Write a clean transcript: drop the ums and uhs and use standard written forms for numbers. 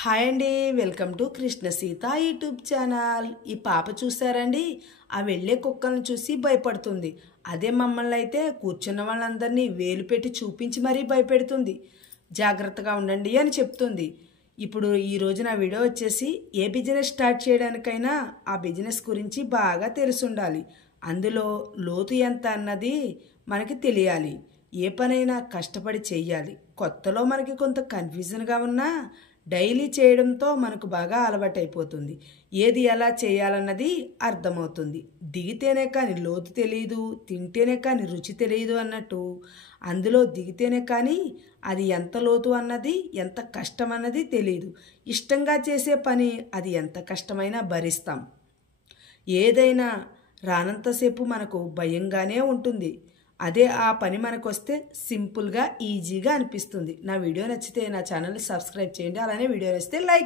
Hi అండి, welcome to Krishna Sita YouTube channel. ఈ పాప చూసారండి, ఆ వెళ్ళే కుక్కలను చూసి భయపడుతుంది. అదే మమ్మల్ని అయితే కూర్చున్న వాళ్ళందరినీ వేలు పెట్టి చూపించి మరీ భయపెడుతుంది. జాగ్రత్తగా ఉండండి అని చెప్తుంది. ఇప్పుడు ఈరోజు నా వీడియో వచ్చేసి ఏ బిజినెస్ స్టార్ట్ చేయడానికైనా ఆ బిజినెస్ గురించి బాగా తెలిసి ఉండాలి. అందులో లోతు ఎంత అన్నది మనకి తెలియాలి. ఏ పనైనా కష్టపడి చెయ్యాలి. కొత్తలో మనకి కొంత కన్ఫ్యూజన్గా ఉన్నా డైలీ చేయడంతో మనకు బాగా అలవాటైపోతుంది. ఏది ఎలా చేయాలన్నది అర్థమవుతుంది. దిగితేనే కానీ లోతు తెలియదు, తింటేనే కానీ రుచి తెలియదు అన్నట్టు అందులో దిగితేనే కానీ అది ఎంత లోతు అన్నది, ఎంత కష్టం అన్నది తెలియదు. ఇష్టంగా చేసే పని అది ఎంత కష్టమైనా భరిస్తాం. ఏదైనా రానంతసేపు మనకు భయంగానే ఉంటుంది. అదే ఆ పని మనకు వస్తే సింపుల్గా ఈజీగా అనిపిస్తుంది. నా వీడియో నచ్చితే నా ఛానల్ని సబ్స్క్రైబ్ చేయండి. అలానే వీడియో నచ్చితే లైక్